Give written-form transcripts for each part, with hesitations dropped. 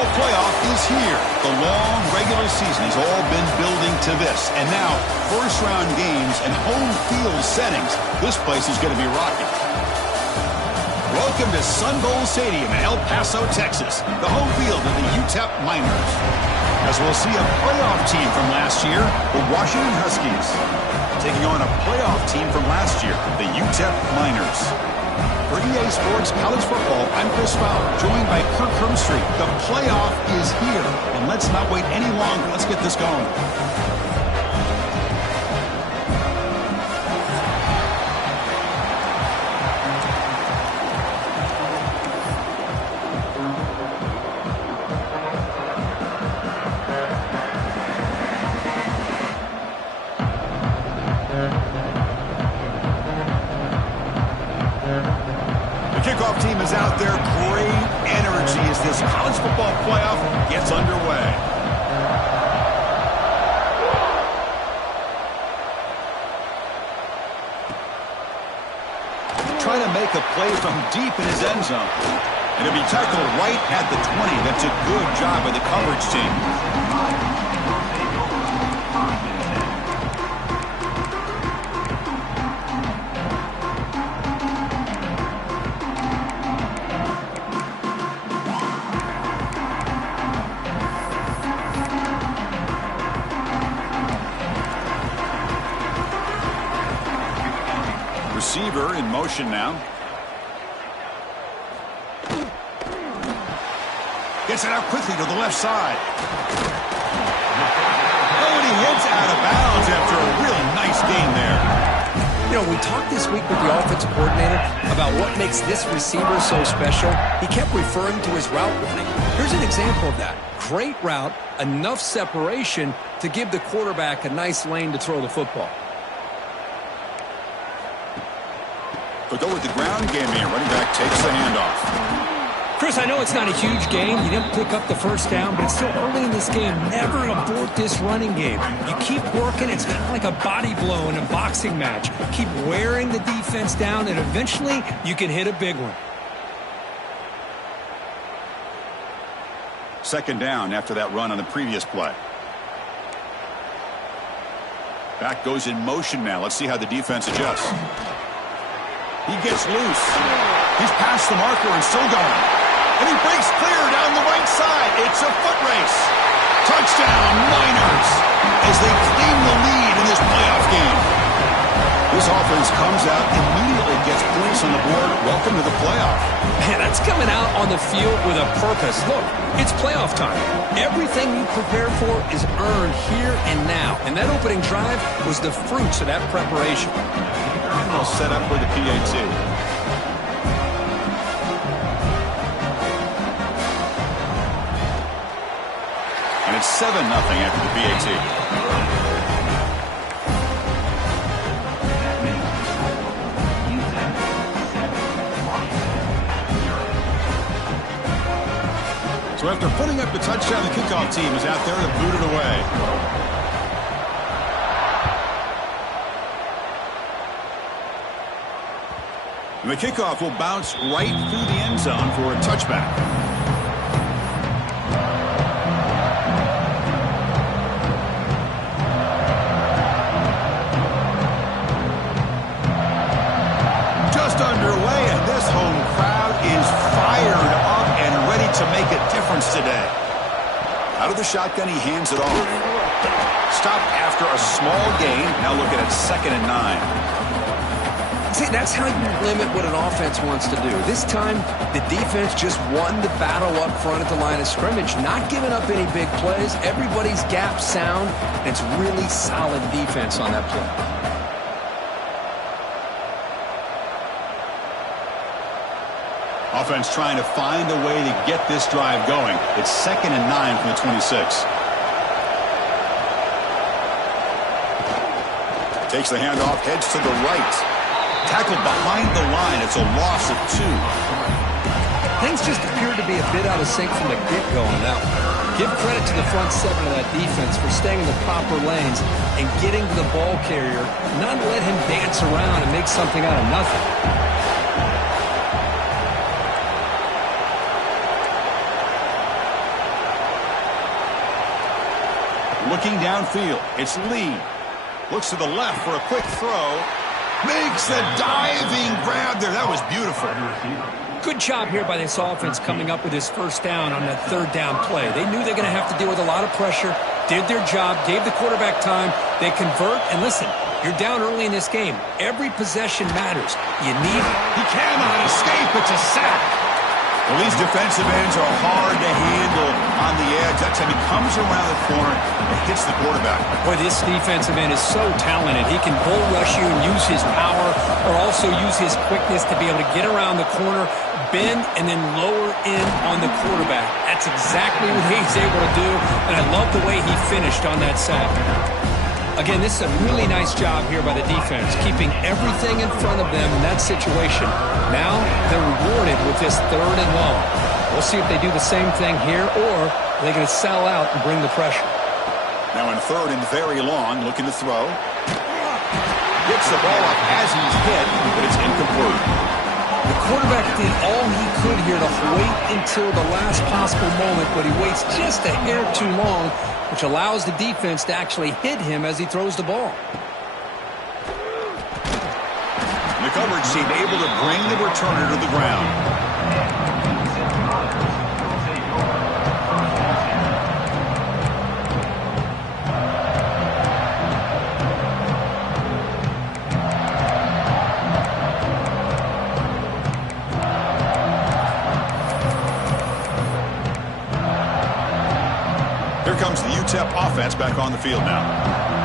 football playoff is here. The long regular season has all been building to this. And now, first-round games and home field settings. This place is going to be rocking. Welcome to Sun Bowl Stadium in El Paso, Texas, the home field of the UTEP Miners. As we'll see a playoff team from last year, the Washington Huskies, taking on a playoff team from last year, the UTEP Miners. For EA Sports College Football, I'm Chris Fowler, joined by Kirk Hermstreet. The playoff is here, and let's not wait any longer. Let's get this going. Kickoff team is out there. Great energy as this college football playoff gets underway. Trying to make a play from deep in his end zone. And it'll be tackled right at the 20. That's a good job by the coverage team. Receiver in motion now. Gets it out quickly to the left side. Oh, and he hits out of bounds after a really nice gain there. You know, we talked this week with the offensive coordinator about what makes this receiver so special. He kept referring to his route running. Here's an example of that. Great route, enough separation to give the quarterback a nice lane to throw the football. But go with the ground game here. Running back takes the handoff. Chris, I know it's not a huge gain. You didn't pick up the first down, but it's still early in this game. Never abort this running game. You keep working. It's kind of like a body blow in a boxing match. Keep wearing the defense down, and eventually you can hit a big one. Second down after that run on the previous play. Back goes in motion now. Let's see how the defense adjusts. He gets loose. He's past the marker and still going. And he breaks clear down the right side. It's a foot race. Touchdown, Miners, as they claim the lead in this playoff game. This offense comes out, immediately gets points on the board. Welcome to the playoff. Man, that's coming out on the field with a purpose. Look, it's playoff time. Everything you prepared for is earned here and now. And that opening drive was the fruits of that preparation. All set up for the PAT. And it's 7-0 after the PAT. So after putting up the touchdown, the kickoff team is out there to boot it away. And the kickoff will bounce right through the end zone for a touchback. Just underway, and this home crowd is fired up and ready to make a difference today. Out of the shotgun, he hands it off. Stopped after a small gain. Now looking at 2nd and 9. See, that's how you limit what an offense wants to do. This time, the defense just won the battle up front at the line of scrimmage, not giving up any big plays. Everybody's gap sound, and it's really solid defense on that play. Offense trying to find a way to get this drive going. It's 2nd and 9 from the 26. Takes the handoff, heads to the right. Tackled behind the line. It's a loss of 2. Things just appeared to be a bit out of sync from the get-go on that one. Give credit to the front 7 of that defense for staying in the proper lanes and getting to the ball carrier, not let him dance around and make something out of nothing. Looking downfield, it's Lee. Looks to the left for a quick throw. Makes a diving grab there. That was beautiful. Good job here by this offense coming up with his first down on that third down play. They knew they're going to have to deal with a lot of pressure, did their job, gave the quarterback time. They convert, and listen, you're down early in this game. Every possession matters. You need it. He cannot escape. It's a sack. Well, these defensive ends are hard to handle on the edge. That time he comes around the corner and hits the quarterback. Boy, this defensive end is so talented. He can bull rush you and use his power, or also use his quickness to be able to get around the corner, bend, and then lower in on the quarterback. That's exactly what he's able to do, and I love the way he finished on that sack. Again, this is a really nice job here by the defense, keeping everything in front of them in that situation. Now they're rewarded with this third and long. We'll see if they do the same thing here, or they're going to sell out and bring the pressure. Now in third and very long, looking to throw. Gets the ball up as he's hit, but it's incomplete. The quarterback did all he could here to wait until the last possible moment, but he waits just a hair too long, which allows the defense to actually hit him as he throws the ball. The coverage team able to bring the returner to the ground. Here comes the UTEP offense back on the field now.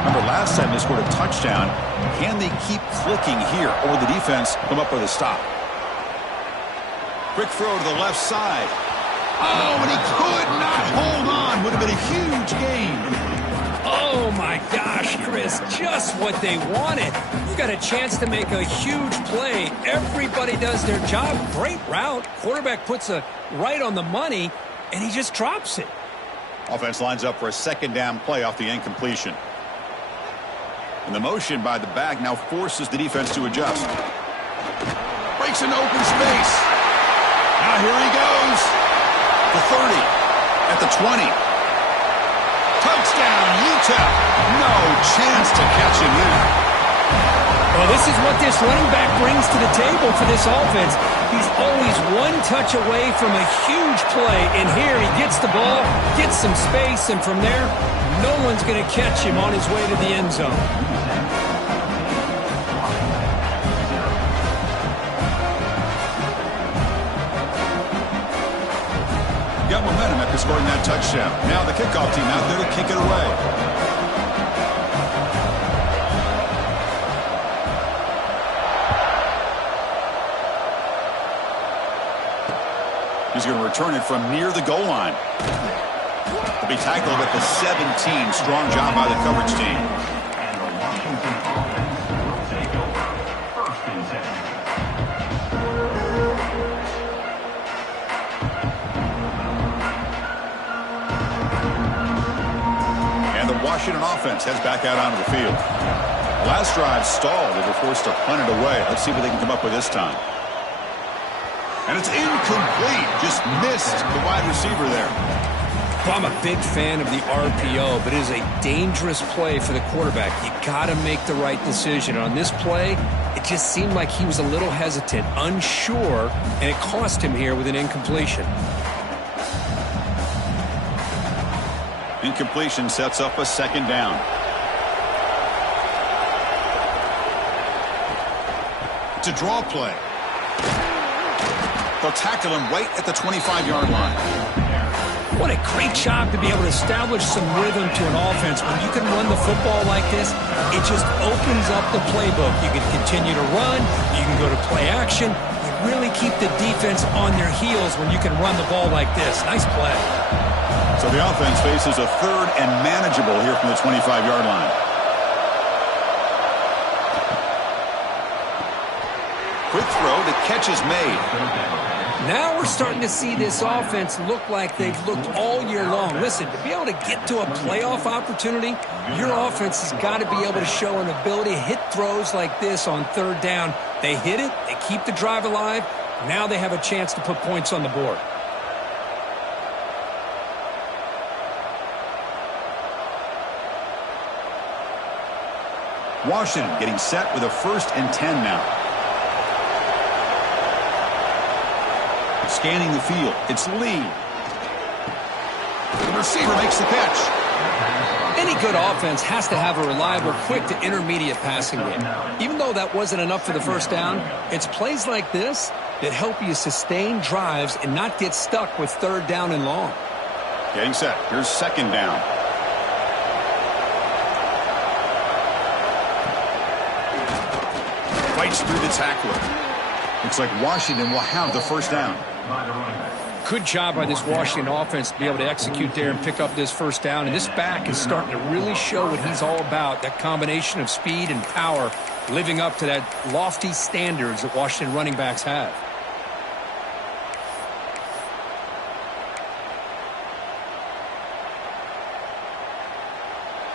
Remember, last time they scored a touchdown. Can they keep clicking here, or will the defense come up with a stop? Quick throw to the left side. Oh, and he could not hold on. Would have been a huge gain. Oh, my gosh, Chris, just what they wanted. You got a chance to make a huge play. Everybody does their job. Great route. Quarterback puts it right on the money, and he just drops it. Offense lines up for a second down play off the incompletion. And the motion by the back now forces the defense to adjust. Breaks into open space. Now here he goes. The 30. At the 20. Touchdown, UTEP. No chance to catch him there. Well, this is what this running back brings to the table for this offense. He's always one touch away from a huge play. And here he gets the ball, gets some space, and from there, no one's going to catch him on his way to the end zone. Got momentum after scoring that touchdown. Now the kickoff team out there to kick it away. He's going to return it from near the goal line. He'll be tackled at the 17. Strong job by the coverage team. And the Washington offense heads back out onto the field. Last drive stalled. They were forced to punt it away. Let's see what they can come up with this time. And it's incomplete. Just missed the wide receiver there. Well, I'm a big fan of the RPO, but it is a dangerous play for the quarterback. You got to make the right decision. On this play, it just seemed like he was a little hesitant, unsure, and it cost him here with an incompletion. Incompletion sets up a second down. It's a draw play. They'll tackle him right at the 25-yard line. What a great job to be able to establish some rhythm to an offense. When you can run the football like this, it just opens up the playbook. You can continue to run. You can go to play action. You really keep the defense on their heels when you can run the ball like this. Nice play. So the offense faces a third and manageable here from the 25-yard line. Quick throw. The catch is made. Now we're starting to see this offense look like they've looked all year long. Listen, to be able to get to a playoff opportunity, your offense has got to be able to show an ability to hit throws like this on third down. They hit it. They keep the drive alive. Now they have a chance to put points on the board. Washington getting set with a 1st and 10 now. Scanning the field. It's Lee. The receiver makes the catch. Any good offense has to have a reliable, quick to intermediate passing game. Even though that wasn't enough for the first down, it's plays like this that help you sustain drives and not get stuck with 3rd down and long. Getting set. Here's 2nd down. Fights through the tackler. Looks like Washington will have the 1st down. Good job by this Washington offense to be able to execute there and pick up this 1st down. And this back is starting to really show what he's all about, that combination of speed and power, living up to that lofty standards that Washington running backs have.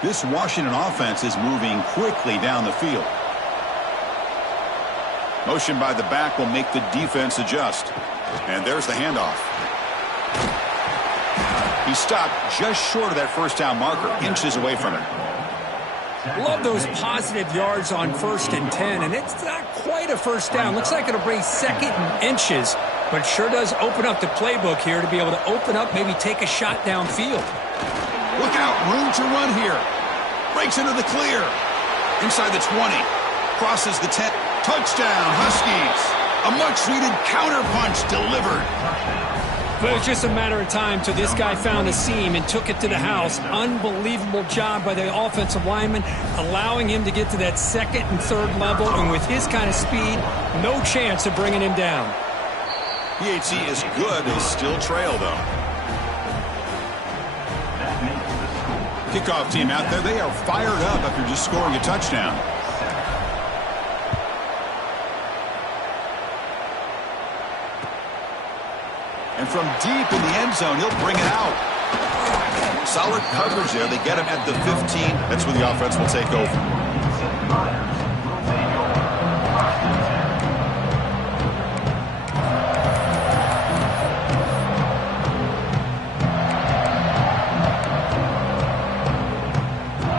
This Washington offense is moving quickly down the field. Motion by the back will make the defense adjust. And there's the handoff. He stopped just short of that 1st down marker, inches away from it. Love those positive yards on 1st and 10, and it's not quite a 1st down. Looks like it'll bring 2nd and inches, but sure does open up the playbook here to be able to open up, maybe take a shot downfield. Look out, room to run here. Breaks into the clear. Inside the 20. Crosses the 10. Touchdown, Huskies. A much-needed counterpunch delivered. But it was just a matter of time till this guy found a seam and took it to the house. Unbelievable job by the offensive lineman, allowing him to get to that 2nd and 3rd level. And with his kind of speed, no chance of bringing him down. PHC is good. They still trail, though. Kickoff team out there. They are fired up after just scoring a touchdown. And from deep in the end zone, he'll bring it out. Solid coverage there. They get him at the 15. That's where the offense will take over.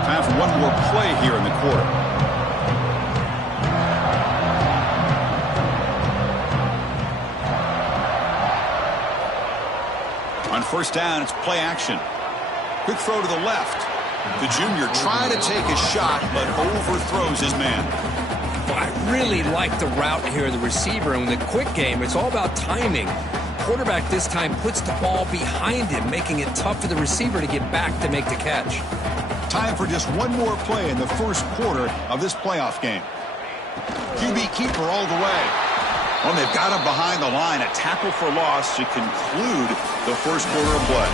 Time for one more play here in the quarter. On 1st down, it's play action. Quick throw to the left. The junior trying to take a shot, but overthrows his man. Well, I really like the route here, the receiver. And in the quick game, it's all about timing. Quarterback this time puts the ball behind him, making it tough for the receiver to get back to make the catch. Time for just one more play in the 1st quarter of this playoff game. QB keeper all the way. Well, they've got him behind the line. A tackle for loss to conclude the 1st quarter of play.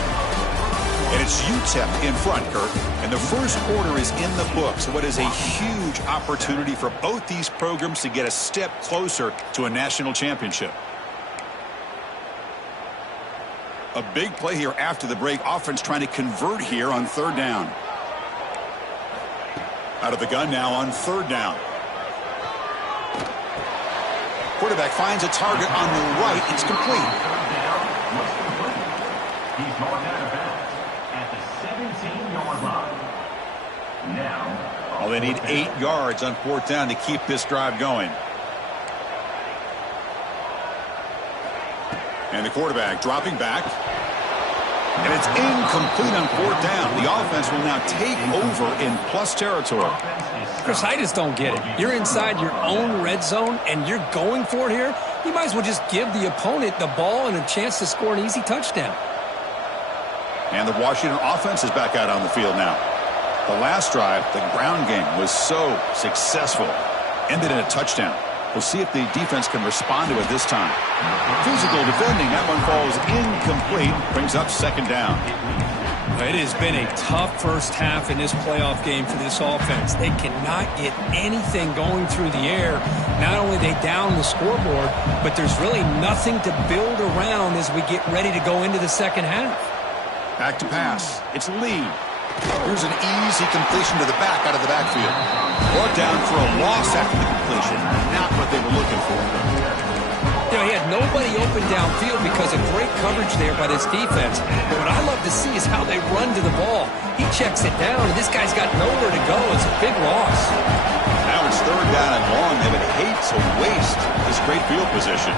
And it's UTEP in front, Kurt. And the 1st quarter is in the books. What is a huge opportunity for both these programs to get a step closer to a national championship. A big play here after the break. Offense trying to convert here on 3rd down. Out of the gun now on 3rd down. Quarterback finds a target on the right. It's complete. He's marked out of bounds at the 17-yard line. Now, well, they need 8 yards on 4th down to keep this drive going. And the quarterback dropping back. And it's incomplete on 4th down. The offense will now take over in plus territory. Chris, I just don't get it. You're inside your own red zone, and you're going for it here. You might as well just give the opponent the ball and a chance to score an easy touchdown. And the Washington offense is back out on the field now. The last drive, the ground game, was so successful. Ended in a touchdown. We'll see if the defense can respond to it this time. Physical defending. That one falls incomplete. Brings up 2nd down. It has been a tough first half in this playoff game for this offense. They cannot get anything going through the air. Not only are they down the scoreboard, but there's really nothing to build around as we get ready to go into the 2nd half. Back to pass. It's Lee. Here's an easy completion to the back out of the backfield. Brought down for a loss after the completion. Not what they were looking for. You know, he had nobody open downfield because of great coverage there by this defense. But what I love to see is how they run to the ball. He checks it down, and this guy's got nowhere to go. It's a big loss. Now it's third down and long. They would hate to waste this great field position.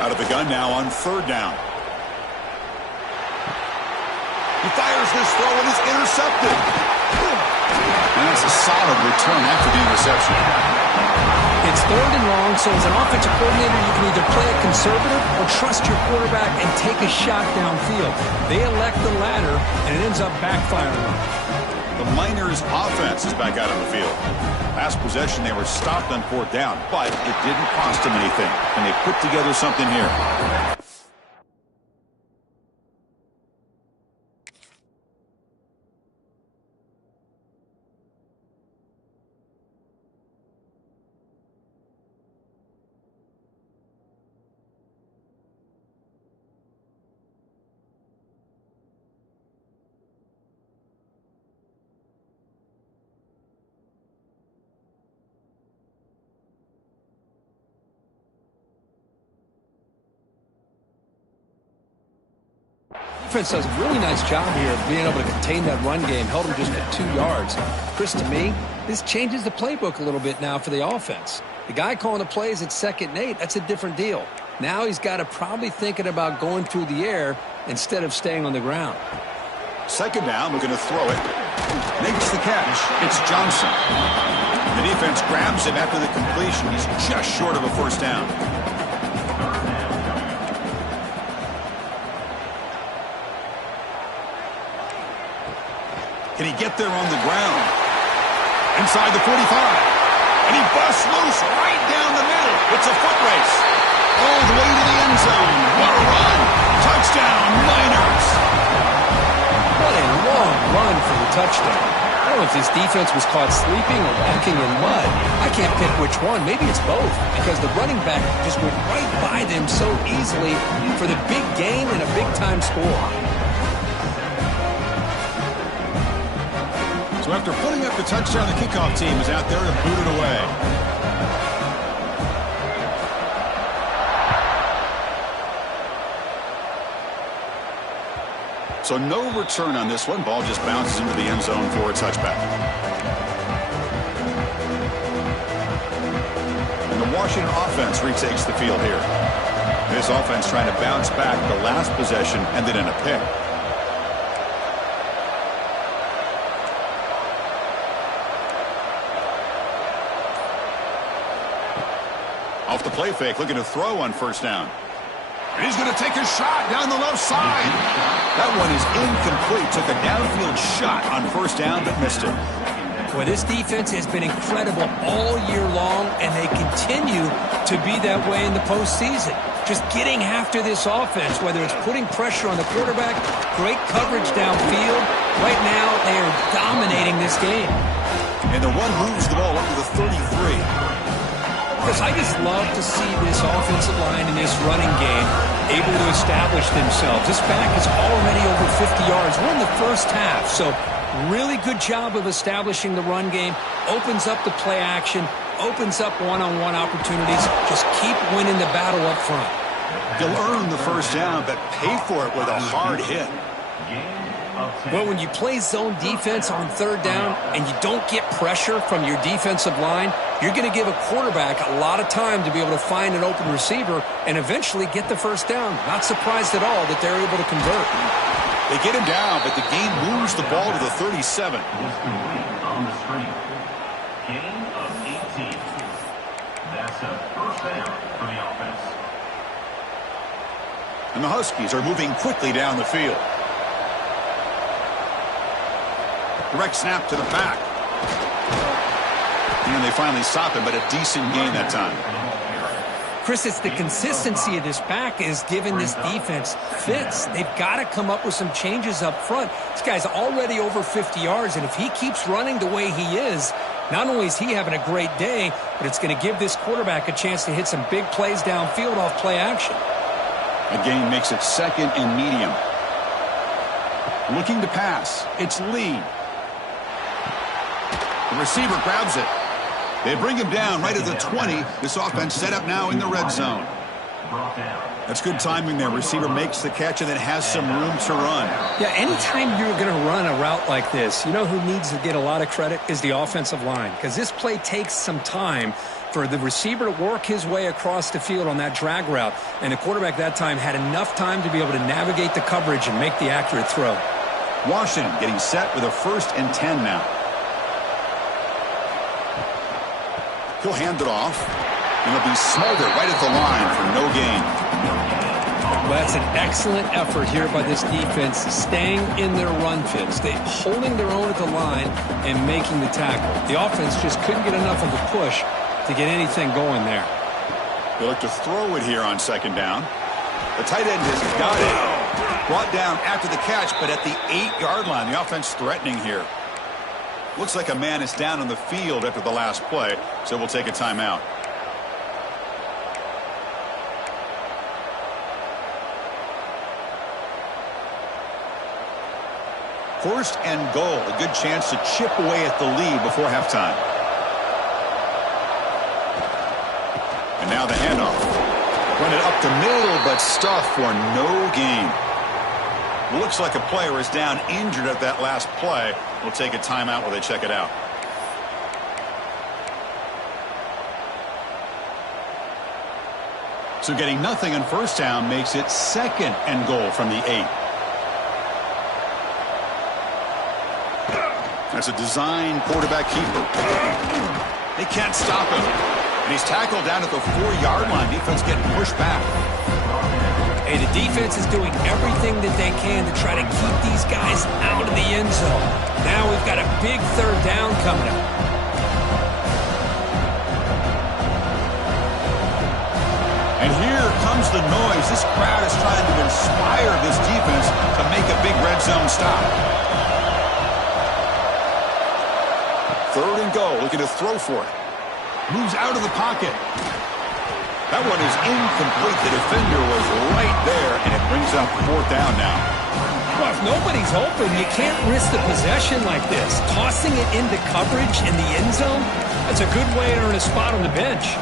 Out of the gun now on third down. He fires this throw and it's intercepted. And that's a solid return after the interception. It's third and long, so as an offensive coordinator, you can either play it conservative or trust your quarterback and take a shot downfield. They elect the latter, and it ends up backfiring. The Miners' offense is back out on the field. Last possession, they were stopped on fourth down, but it didn't cost them anything, and they put together something here. Defense does a really nice job here of being able to contain that run game. Held him just at 2 yards. Chris, to me, this changes the playbook a little bit now for the offense. The guy calling the plays at 2nd and 8, that's a different deal. Now he's got to probably thinking about going through the air instead of staying on the ground. Second down, looking to throw it. Makes the catch. It's Johnson. The defense grabs him after the completion. He's just short of a first down. Can he get there on the ground? Inside the 45. And he busts loose right down the middle. It's a foot race. All the way to the end zone. What a run. Touchdown, Miners. What a long run for the touchdown. I don't know if this defense was caught sleeping or walking in mud. I can't pick which one. Maybe it's both, because the running back just went right by them so easily for the big gain and a big-time score. So after putting up the touchdown, the kickoff team is out there to boot it away. So no return on this one. Ball just bounces into the end zone for a touchback. And the Washington offense retakes the field here. This offense trying to bounce back the last possession and then in a pick. Off the play fake, looking to throw on first down. And he's going to take a shot down the left side. That one is incomplete. Took a downfield shot on first down, but missed it. Boy, this defense has been incredible all year long, and they continue to be that way in the postseason. Just getting after this offense, whether it's putting pressure on the quarterback, great coverage downfield. Right now, they are dominating this game. And the one moves the ball up to the 33. Chris, I just love to see this offensive line in this running game able to establish themselves. This back is already over 50 yards. We're in the first half, so really good job of establishing the run game. Opens up the play action, opens up one-on-one opportunities. Just keep winning the battle up front. You'll earn the first down, but pay for it with a hard hit. Well, when you play zone defense on third down and you don't get pressure from your defensive line, you're going to give a quarterback a lot of time to be able to find an open receiver and eventually get the first down. Not surprised at all that they're able to convert. They get him down, but the game moves the ball to the 37. On the screen. Gain of 18. That's a first down for the offense. And the Huskies are moving quickly down the field. Direct snap to the back. And they finally stop him, but a decent gain that time. Chris, it's the consistency of this back is giving this defense fits. They've got to come up with some changes up front. This guy's already over 50 yards, and if he keeps running the way he is, not only is he having a great day, but it's going to give this quarterback a chance to hit some big plays downfield off play action. The gain makes it second and medium. Looking to pass. It's Lee. The receiver grabs it. They bring him down right at the 20. This offense set up now in the red zone. That's good timing there. Receiver makes the catch and then has some room to run. Yeah, anytime you're going to run a route like this, you know who needs to get a lot of credit is the offensive line, because this play takes some time for the receiver to work his way across the field on that drag route, and the quarterback that time had enough time to be able to navigate the coverage and make the accurate throw. Washington getting set with a 1st and 10 now. He'll hand it off, and he'll be smothered right at the line for no gain. Well, that's an excellent effort here by this defense, staying in their run fits. They holding their own at the line and making the tackle. The offense just couldn't get enough of a push to get anything going there. They look to throw it here on 2nd down. The tight end has got it. Brought down after the catch, but at the 8-yard line. The offense threatening here. Looks like a man is down on the field after the last play, so we'll take a timeout. First and goal, a good chance to chip away at the lead before halftime. And now the handoff. Run it up the middle, but stuffed for no gain. Looks like a player is down injured at that last play. We'll take a timeout while they check it out. So getting nothing on 1st down makes it 2nd and goal from the 8. That's a design quarterback keeper. They can't stop him. And he's tackled down at the 4-yard line. Defense getting pushed back. Hey, the defense is doing everything that they can to try to keep these guys out of the end zone. Now we've got a big 3rd down coming up. And here comes the noise. This crowd is trying to inspire this defense to make a big red zone stop. 3rd and goal, looking to throw for it. Moves out of the pocket. That one is incomplete. The defender was right there, and it brings up 4th down now. Well, if nobody's open, you can't risk the possession like this. Tossing it into coverage in the end zone, that's a good way to earn a spot on the bench.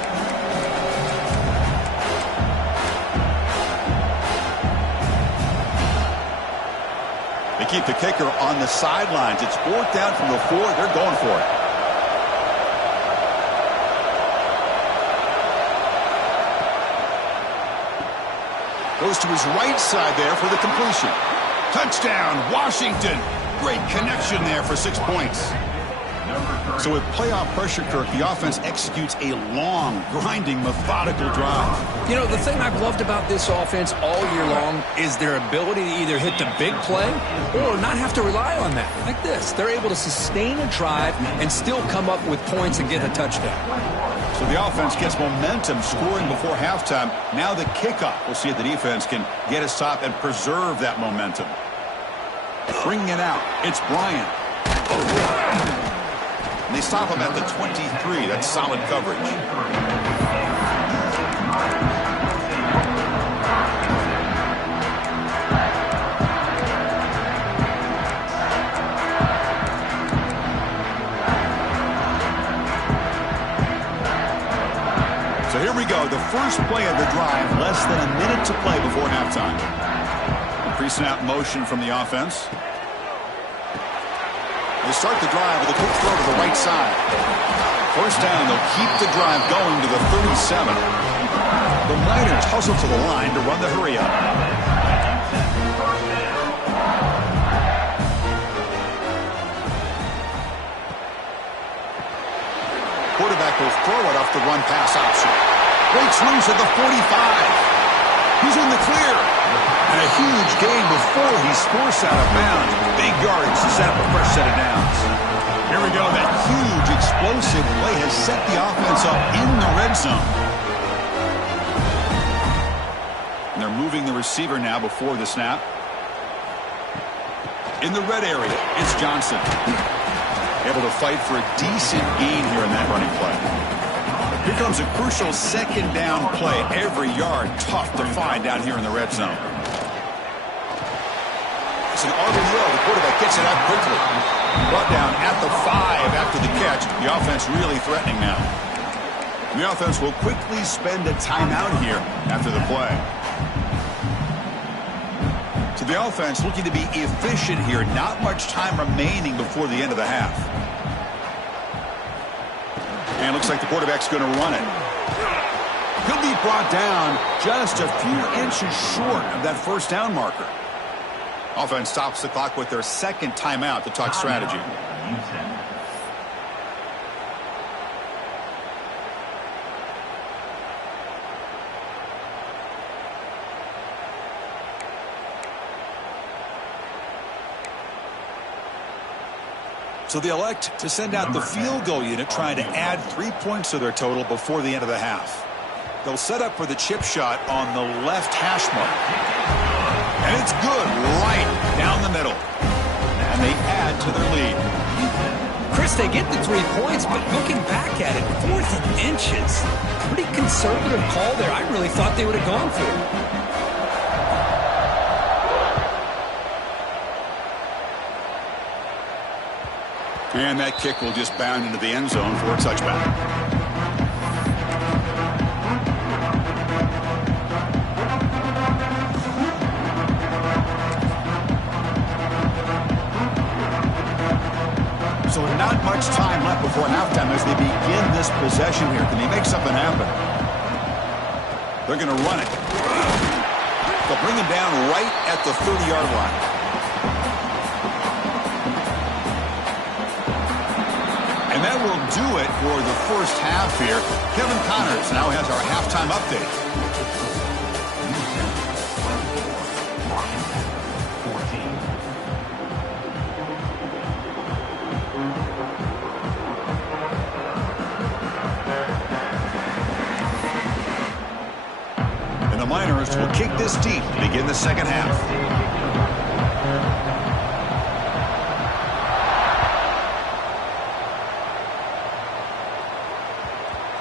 They keep the kicker on the sidelines. It's 4th down from the 4. They're going for it. Goes to his right side there for the completion. Touchdown, Washington. Great connection there for 6 points. So with playoff pressure, Kirk, the offense executes a long, grinding, methodical drive. You know, the thing I've loved about this offense all year long is their ability to either hit the big play or not have to rely on that. Like this, they're able to sustain a drive and still come up with points and get a touchdown. So the offense gets momentum, scoring before halftime. Now the kickoff. We'll see if the defense can get a stop and preserve that momentum. Bringing it out. It's Bryant. And they stop him at the 23. That's solid coverage. So here we go. The first play of the drive. Less than a minute to play before halftime. Pre-snap motion from the offense. They start the drive with a quick throw to the right side. First down, they'll keep the drive going to the 37. The Miners hustle to the line to run the hurry up. Quarterback will throw it off the run pass option. Breaks loose at the 45. He's in the clear. And a huge gain before he's forced out of bounds. Big yardage to set up a fresh set of downs. Here we go. That huge explosive play has set the offense up in the red zone. And they're moving the receiver now before the snap. In the red area, it's Johnson. Able to fight for a decent gain here in that running play. Here comes a crucial second down play. Every yard tough to find down here in the red zone. It's an RPO. The quarterback gets it out quickly. Brought down at the 5 after the catch. The offense really threatening now. The offense will quickly spend a timeout here after the play. So the offense looking to be efficient here. Not much time remaining before the end of the half. And it looks like the quarterback's going to run it. He'll be brought down just a few inches short of that first down marker. Offense stops the clock with their second timeout to talk strategy. So they elect to send out the field goal unit, trying to add 3 points to their total before the end of the half. They'll set up for the chip shot on the left hash mark. And it's good right down the middle. And they add to their lead. Chris, they get the 3 points, but looking back at it, 4th and inches. Pretty conservative call there. I really thought they would have gone for it. And that kick will just bound into the end zone for a touchback. So not much time left before halftime as they begin this possession here. Can they make something happen? They're going to run it. They'll bring him down right at the 30-yard line. And that will do it for the first half here. Kevin Connors now has our halftime update. And the Miners will kick this deep to begin the second half.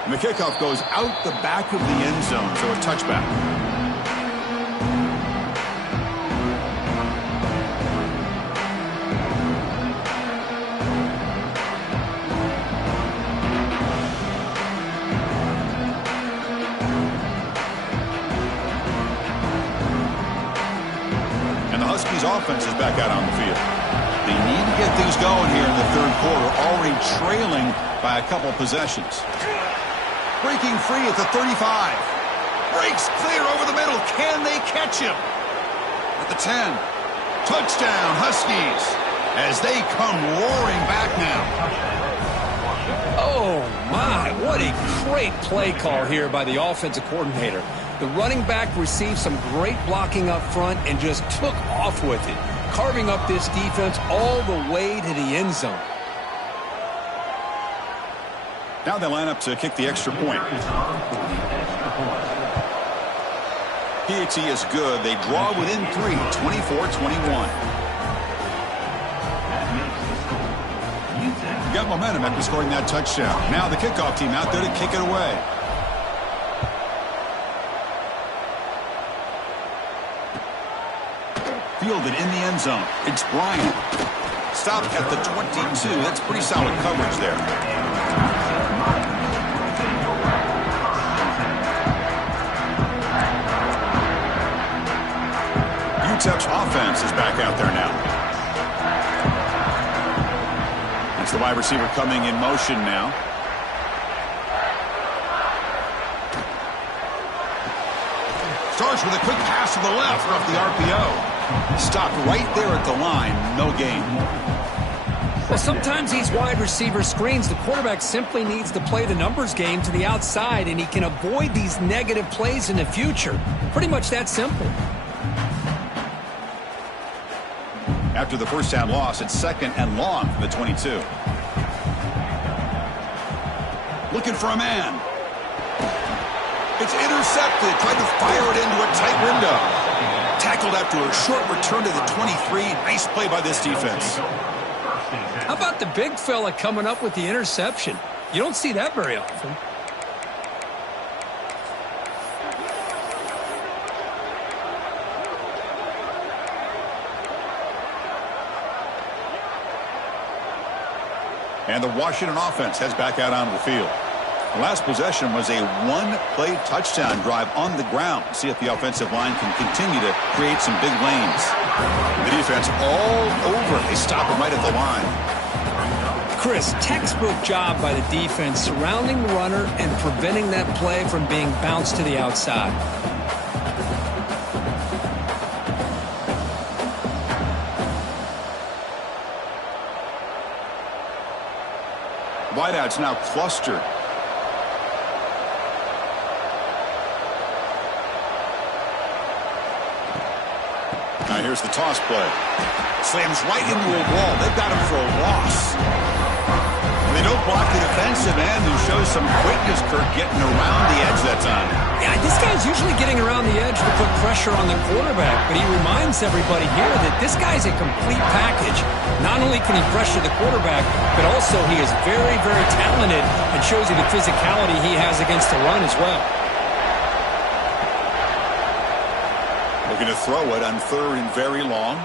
And the kickoff goes out the back of the end zone, so a touchback. And the Huskies offense is back out on the field. They need to get things going here in the third quarter, already trailing by a couple possessions. Breaking free at the 35. Breaks clear over the middle. Can they catch him? At the 10. Touchdown, Huskies, as they come roaring back now. Oh, my. What a great play call here by the offensive coordinator. The running back received some great blocking up front and just took off with it, carving up this defense all the way to the end zone. Now they line up to kick the extra point. PAT is good. They draw within 3, 24-21. Got momentum after scoring that touchdown. Now the kickoff team out there to kick it away. Fielded in the end zone. It's Bryant. Stopped at the 22. That's pretty solid coverage there. UTEP's offense is back out there now. That's the wide receiver coming in motion now. Starts with a quick pass to the left off the RPO. Stopped right there at the line. No gain. Well, sometimes these wide receiver screens, the quarterback simply needs to play the numbers game to the outside, and he can avoid these negative plays in the future. Pretty much that simple. After the first down loss, it's 2nd and long from the 22. Looking for a man. It's intercepted. Tried to fire it into a tight window. Tackled after a short return to the 23. Nice play by this defense. How about the big fella coming up with the interception? You don't see that very often. And the Washington offense heads back out onto the field. The last possession was a one-play touchdown drive on the ground. See if the offensive line can continue to create some big lanes. The defense all over. They stop him right at the line. Chris, textbook job by the defense surrounding the runner and preventing that play from being bounced to the outside. Wideouts now clustered. Now here's the toss play. Slams right into a wall. They've got him for a loss. They don't block the defensive end, who shows some quickness, Kirk, getting around the edge that time. Yeah, this guy's usually getting around the edge to put pressure on the quarterback, but he reminds everybody here that this guy's a complete package. Not only can he pressure the quarterback, but also he is very, very talented and shows you the physicality he has against the run as well. Looking to throw it on 3rd and very long.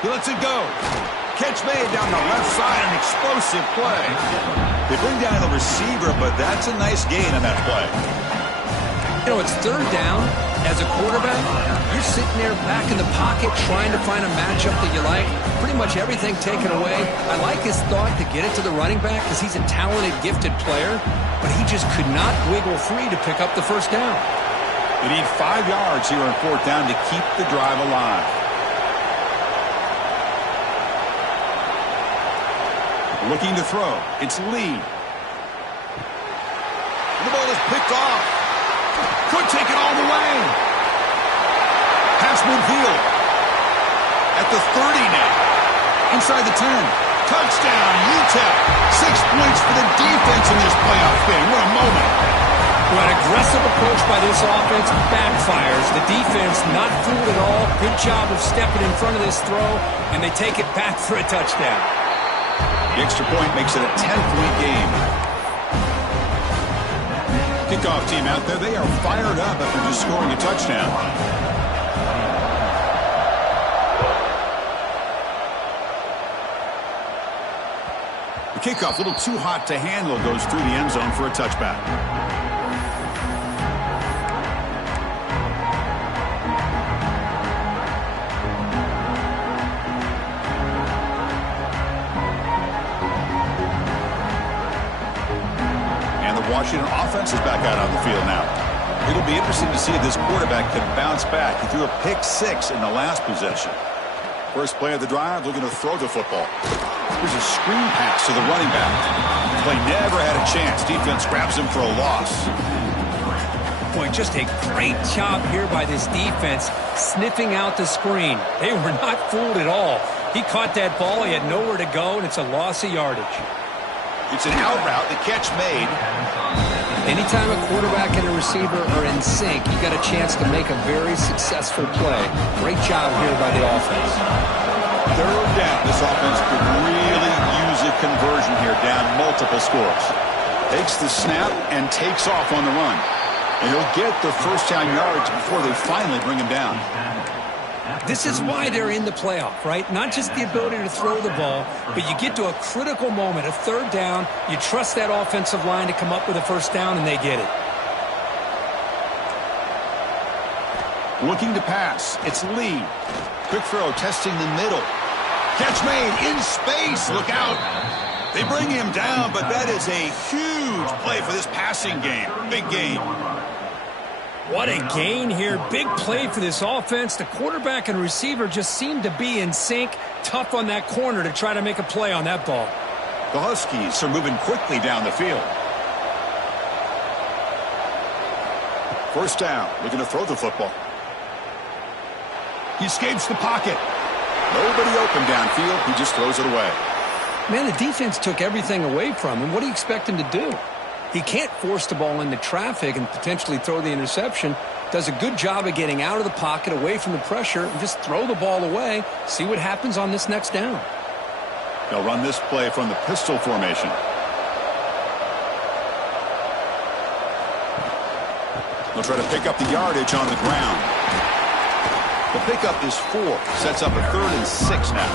He lets it go. Catch made down the left side, an explosive play. They bring down the receiver, but that's a nice gain on that play. You know, it's 3rd down. As a quarterback, you're sitting there back in the pocket trying to find a matchup that you like. Pretty much everything taken away. I like his thought to get it to the running back because he's a talented, gifted player, but he just could not wiggle free to pick up the 1st down. They need 5 yards here on 4th down to keep the drive alive. Looking to throw. It's Lee. The ball is picked off. Could take it all the way. Pass midfield. At the 30 now. Inside the 10. Touchdown, UTEP. 6 points for the defense in this playoff game. What a moment. Well, an aggressive approach by this offense backfires. The defense not fooled at all. Good job of stepping in front of this throw, and they take it back for a touchdown. The extra point makes it a 10-point game. Kickoff team out there, they are fired up after just scoring a touchdown. The kickoff, a little too hot to handle, goes through the end zone for a touchback. Washington offense is back out on the field now. It'll be interesting to see if this quarterback can bounce back. He threw a pick-6 in the last possession. First play of the drive, looking to throw the football. Here's a screen pass to the running back. Play never had a chance. Defense grabs him for a loss. Boy, just a great job here by this defense, sniffing out the screen. They were not fooled at all. He caught that ball. He had nowhere to go, and it's a loss of yardage. It's an out route. The catch made. Anytime a quarterback and a receiver are in sync, you got a chance to make a very successful play. Great job here by the offense. 3rd down. This offense could really use a conversion here, down multiple scores. Takes the snap and takes off on the run. And he'll get the 1st down yards before they finally bring him down. This is why they're in the playoff, right? Not just the ability to throw the ball, but you get to a critical moment, a 3rd down. You trust that offensive line to come up with a 1st down, and they get it. Looking to pass. It's Lee. Quick throw, testing the middle. Catch made in space. Look out. They bring him down, but that is a huge play for this passing game. Big game. What a gain here. Big play for this offense. The quarterback and receiver just seem to be in sync. Tough on that corner to try to make a play on that ball. The Huskies are moving quickly down the field. 1st down. Looking to throw the football. He escapes the pocket. Nobody open downfield. He just throws it away. Man, the defense took everything away from him. What do you expect him to do? He can't force the ball into traffic and potentially throw the interception. Does a good job of getting out of the pocket, away from the pressure, and just throw the ball away. See what happens on this next down. They'll run this play from the pistol formation. They'll try to pick up the yardage on the ground. The pickup is 4. Sets up a 3rd and 6 now.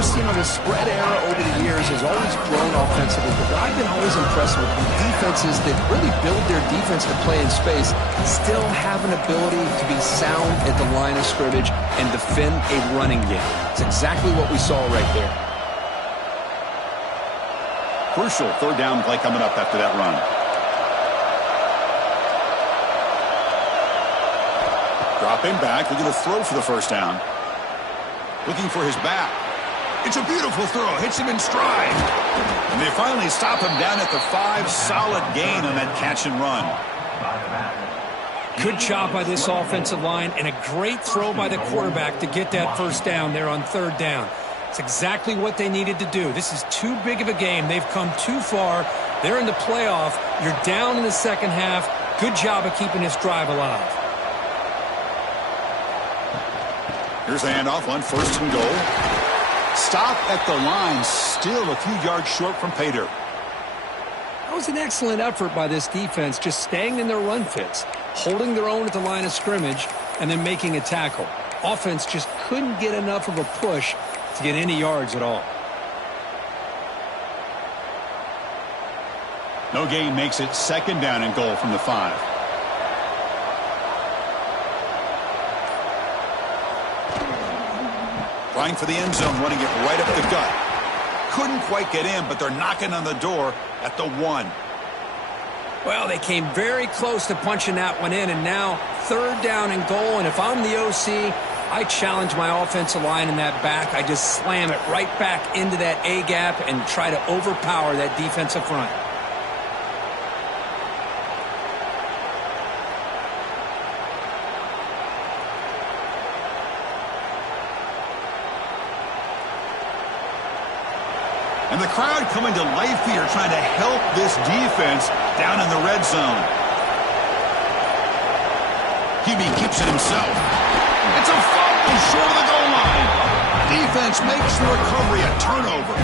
Chris, you know, the spread era over the years has always grown offensively, but I've been always impressed with defenses that really build their defense to play in space, still have an ability to be sound at the line of scrimmage and defend a running game. It's exactly what we saw right there. Crucial third down play coming up after that run. Dropping back, looking to throw for the first down. Looking for his back. It's a beautiful throw. Hits him in stride. And they finally stop him down at the 5. Solid gain on that catch and run. Good job by this offensive line and a great throw by the quarterback to get that first down there on third down. It's exactly what they needed to do. This is too big of a game. They've come too far. They're in the playoff. You're down in the second half. Good job of keeping this drive alive. Here's the handoff on first and goal. Stop at the line, still a few yards short from pay dirt. That was an excellent effort by this defense, just staying in their run fits, holding their own at the line of scrimmage, and then making a tackle. Offense just couldn't get enough of a push to get any yards at all. No gain makes it second down and goal from the 5. Trying for the end zone, running it right up the gut. Couldn't quite get in, but they're knocking on the door at the 1. Well, they came very close to punching that one in, and now third down and goal. And if I'm the OC, I challenge my offensive line in that back. I just slam it right back into that A-gap and try to overpower that defensive front. And the crowd coming to life here, trying to help this defense down in the red zone. QB keeps it himself. It's a fumble short of the goal line. Defense makes the recovery a turnover.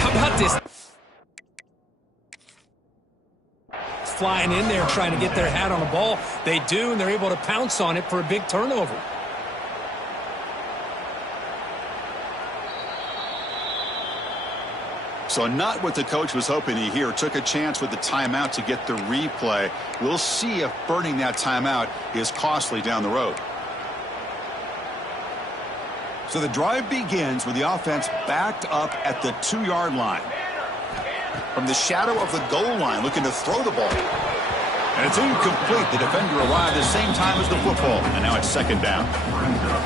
How about this? Flying in there, trying to get their hat on the ball. They do, and they're able to pounce on it for a big turnover. So not what the coach was hoping to hear. Took a chance with the timeout to get the replay. We'll see if burning that timeout is costly down the road. So the drive begins with the offense backed up at the 2-yard line. From the shadow of the goal line, looking to throw the ball. And it's incomplete. The defender arrived at the same time as the football. And now it's second down.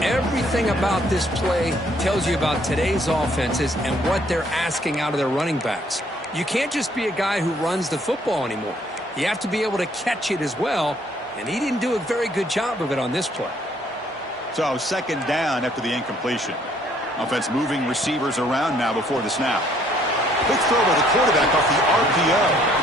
Everything about this play tells you about today's offenses and what they're asking out of their running backs. You can't just be a guy who runs the football anymore. You have to be able to catch it as well, and he didn't do a very good job of it on this play. So second down after the incompletion. Offense moving receivers around now before the snap. Quick throw by the quarterback off the RPO.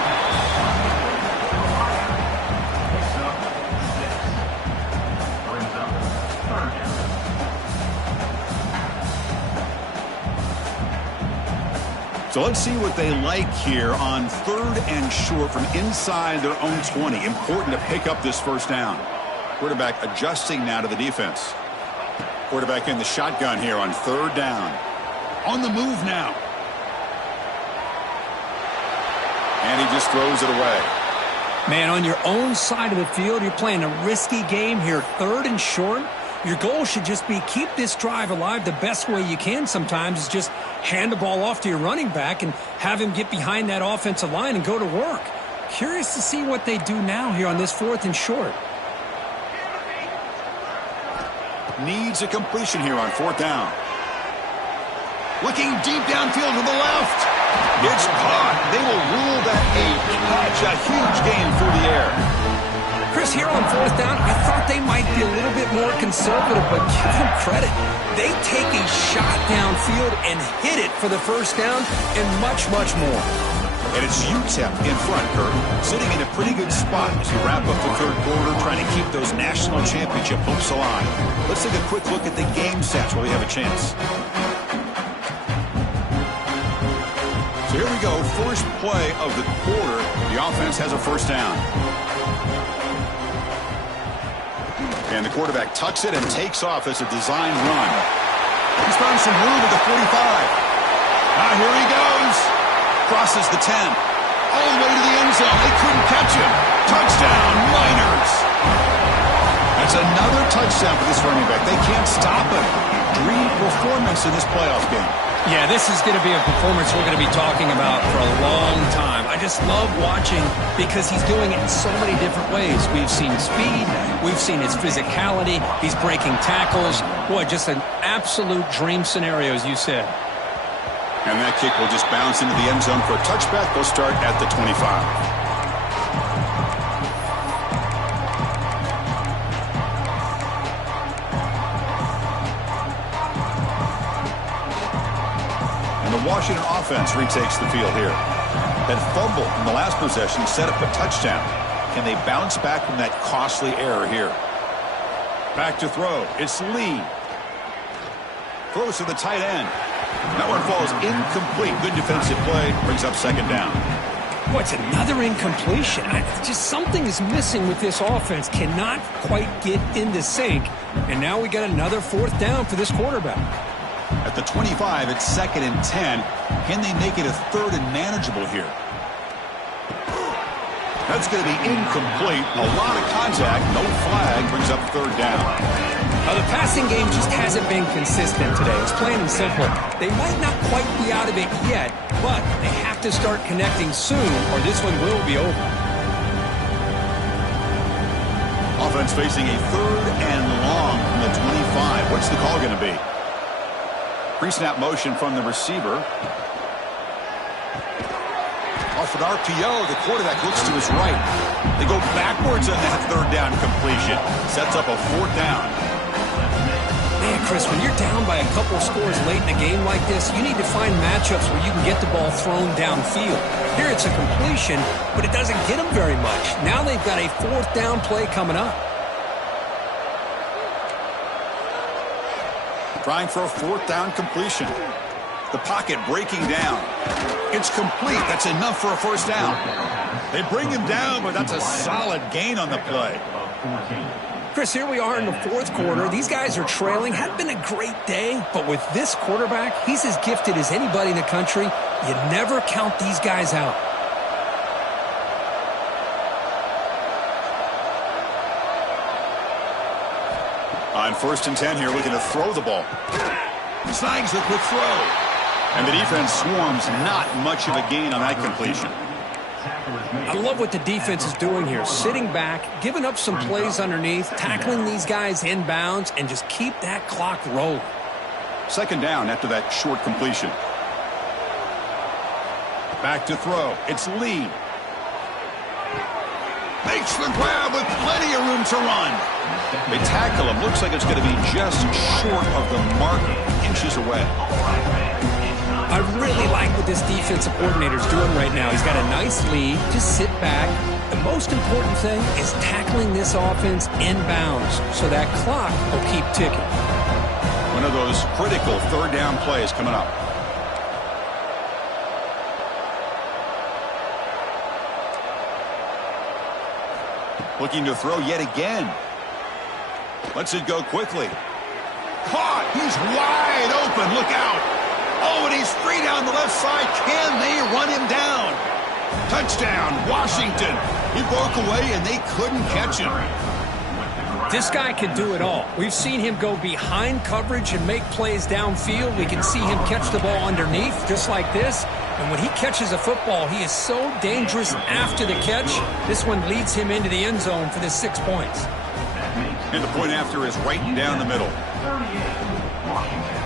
So let's see what they like here on third and short from inside their own 20. Important to pick up this first down. Quarterback adjusting now to the defense. Quarterback in the shotgun here on third down. On the move now. And he just throws it away. Man, on your own side of the field, you're playing a risky game here, third and short. Your goal should just be keep this drive alive. The best way you can sometimes is just hand the ball off to your running back and have him get behind that offensive line and go to work. Curious to see what they do now here on this fourth and short. Needs a completion here on fourth down. Looking deep downfield to the left. It's caught. They will rule that a catch. A huge gain through the air. Chris, here on fourth down, I thought they might be a little bit more conservative, but give them credit. They take a shot downfield and hit it for the first down and much, much more. And it's UTEP in front, Kurt, sitting in a pretty good spot as we wrap up the third quarter, trying to keep those national championship hopes alive. Let's take a quick look at the game stats while we have a chance. So here we go, first play of the quarter. The offense has a first down. And the quarterback tucks it and takes off as a design run. He's found some room at the 45. Here he goes. Crosses the 10. All the way to the end zone. They couldn't catch him. Touchdown, Miners. That's another touchdown for this running back. They can't stop him. Dream performance in this playoff game. Yeah, this is going to be a performance we're going to be talking about for a long time. I just love watching because he's doing it in so many different ways. We've seen speed. We've seen his physicality. He's breaking tackles. Boy, just an absolute dream scenario, as you said. And that kick will just bounce into the end zone for a touchback. They'll start at the 25. The Washington offense retakes the field here. That fumble in the last possession set up a touchdown. Can they bounce back from that costly error here? Back to throw. It's Lee. Throws to the tight end. That one falls incomplete. Good defensive play. Brings up second down. Boy, it's another incompletion. Just something is missing with this offense. Cannot quite get into sync. And now we got another fourth down for this quarterback. At the 25, it's 2nd and 10. Can they make it a 3rd and manageable here? That's going to be incomplete. A lot of contact. No flag. Brings up 3rd down. The passing game just hasn't been consistent today. It's plain and simple. They might not quite be out of it yet, but they have to start connecting soon or this one will be over. Offense facing a 3rd and long from the 25. What's the call going to be? Pre-snap motion from the receiver. Off an RPO, the quarterback looks to his right. They go backwards on that 3rd down completion. Sets up a 4th down. Man, Chris, when you're down by a couple scores late in a game like this, you need to find matchups where you can get the ball thrown downfield. Here it's a completion, but it doesn't get them very much. Now they've got a 4th down play coming up. Trying for a 4th down completion. The pocket breaking down. It's complete. That's enough for a 1st down. They bring him down, but that's a solid gain on the play. Chris, here we are in the 4th quarter. These guys are trailing. Hadn't been a great day, but with this quarterback, he's as gifted as anybody in the country. You never count these guys out. On 1st and 10 here, looking to throw the ball. Snags the quick throw. And the defense swarms. Not much of a gain on that completion. I love what the defense is doing here. Sitting back, giving up some plays underneath, tackling these guys inbounds, and just keep that clock rolling. 2nd down after that short completion. Back to throw. It's Lee. Makes the grab with plenty of room to run. They tackle him. Looks like it's going to be just short of the mark, inches away. I really like what this defensive coordinator is doing right now. He's got a nice lead. Just sit back. The most important thing is tackling this offense inbounds so that clock will keep ticking. One of those critical 3rd down plays coming up. Looking to throw yet again. Lets it go quickly. Caught. He's wide open. Look out. Oh, and he's free down the left side. Can they run him down? Touchdown, Washington. He broke away, and they couldn't catch him. This guy can do it all. We've seen him go behind coverage and make plays downfield. We can see him catch the ball underneath, just like this. And when he catches a football, he is so dangerous after the catch. This one leads him into the end zone for the 6 points. And the point after is right down the middle. 38, Washington,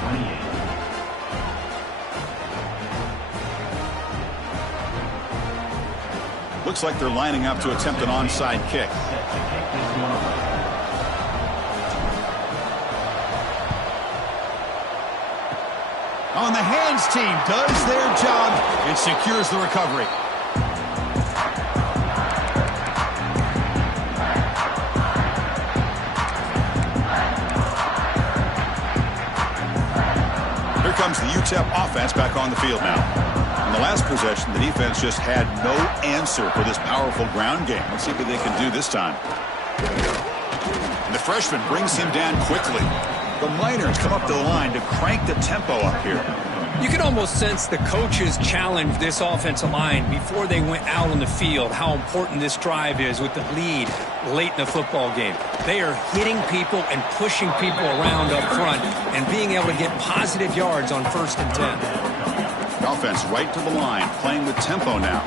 28. Looks like they're lining up to attempt an onside kick. On the hands team does their job and secures the recovery. Here comes the UTEP offense back on the field now. In the last possession, the defense just had no answer for this powerful ground game. Let's see what they can do this time. And the freshman brings him down quickly. The Miners come up the line to crank the tempo up here. You can almost sense the coaches challenge this offensive line before they went out on the field, how important this drive is with the lead late in the football game. They are hitting people and pushing people around up front and being able to get positive yards on 1st and 10. The offense right to the line, playing with tempo now.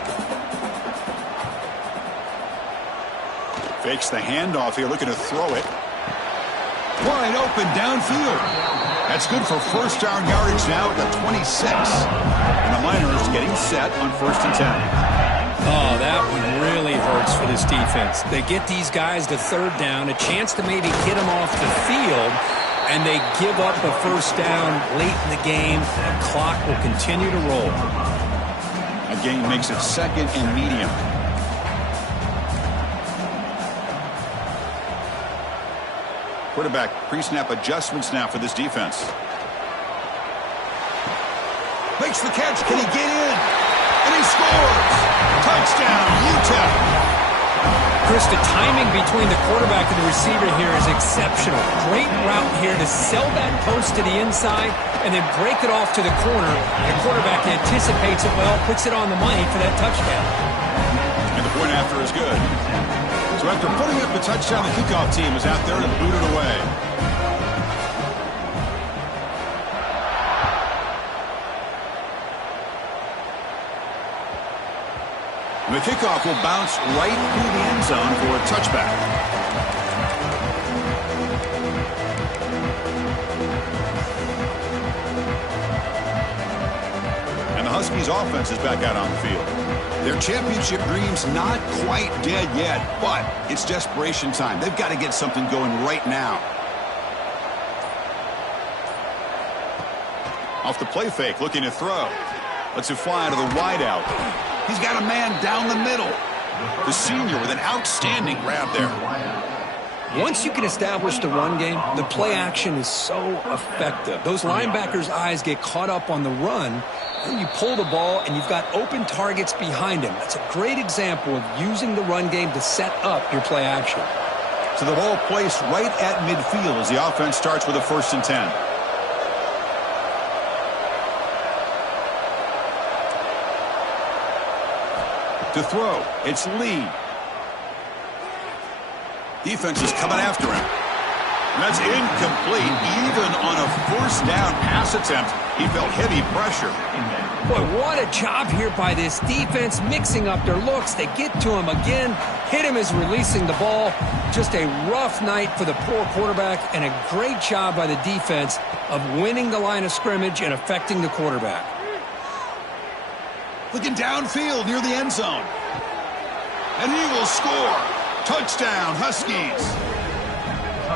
Fakes the handoff here, looking to throw it. Wide open downfield. That's good for 1st down yardage now at the 26. And the Miners getting set on 1st and 10. Oh, that one really hurts for this defense. They get these guys to 3rd down, a chance to maybe get them off the field, and they give up a 1st down late in the game. The clock will continue to roll. A gain makes it 2nd and medium. Quarterback pre-snap adjustments now for this defense. Makes the catch. Can he get in? And he scores! Touchdown, UTEP! Chris, the timing between the quarterback and the receiver here is exceptional. Great route here to sell that post to the inside and then break it off to the corner. The quarterback anticipates it well, puts it on the money for that touchdown. And the point after is good. So after putting up the touchdown, the kickoff team is out there to boot it away. And the kickoff will bounce right through the end zone for a touchback. And the Huskies offense is back out on the field. Their championship dreams not quite dead yet, but it's desperation time. They've got to get something going right now. Off the play fake, looking to throw. Lets it fly to the wideout. He's got a man down the middle. The senior with an outstanding grab there. Once you can establish the run game, the play action is so effective. Those linebackers' eyes get caught up on the run, and you pull the ball, and you've got open targets behind him. That's a great example of using the run game to set up your play action. So the ball placed right at midfield as the offense starts with a 1st and 10. To throw, it's Lee. Defense is coming after him. And that's incomplete. Even on a 1st down pass attempt, he felt heavy pressure. Boy, what a job here by this defense, mixing up their looks. They get to him again, hit him as releasing the ball. Just a rough night for the poor quarterback, and a great job by the defense of winning the line of scrimmage and affecting the quarterback. Looking downfield near the end zone. And he will score. Touchdown, Huskies.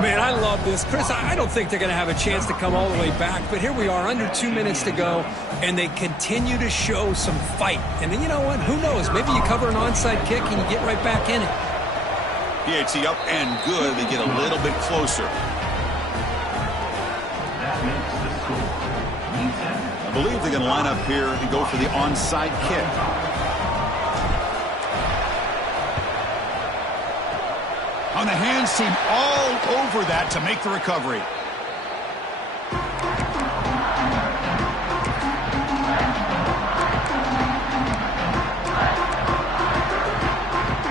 Man, I love this. Chris, I don't think they're going to have a chance to come all the way back, but here we are, under 2 minutes to go, and they continue to show some fight. And then, you know what? Who knows? Maybe you cover an onside kick and you get right back in it. PAT up and good. They get a little bit closer. That makes the score. I believe they're going to line up here and go for the onside kick. On the hands team all over that to make the recovery.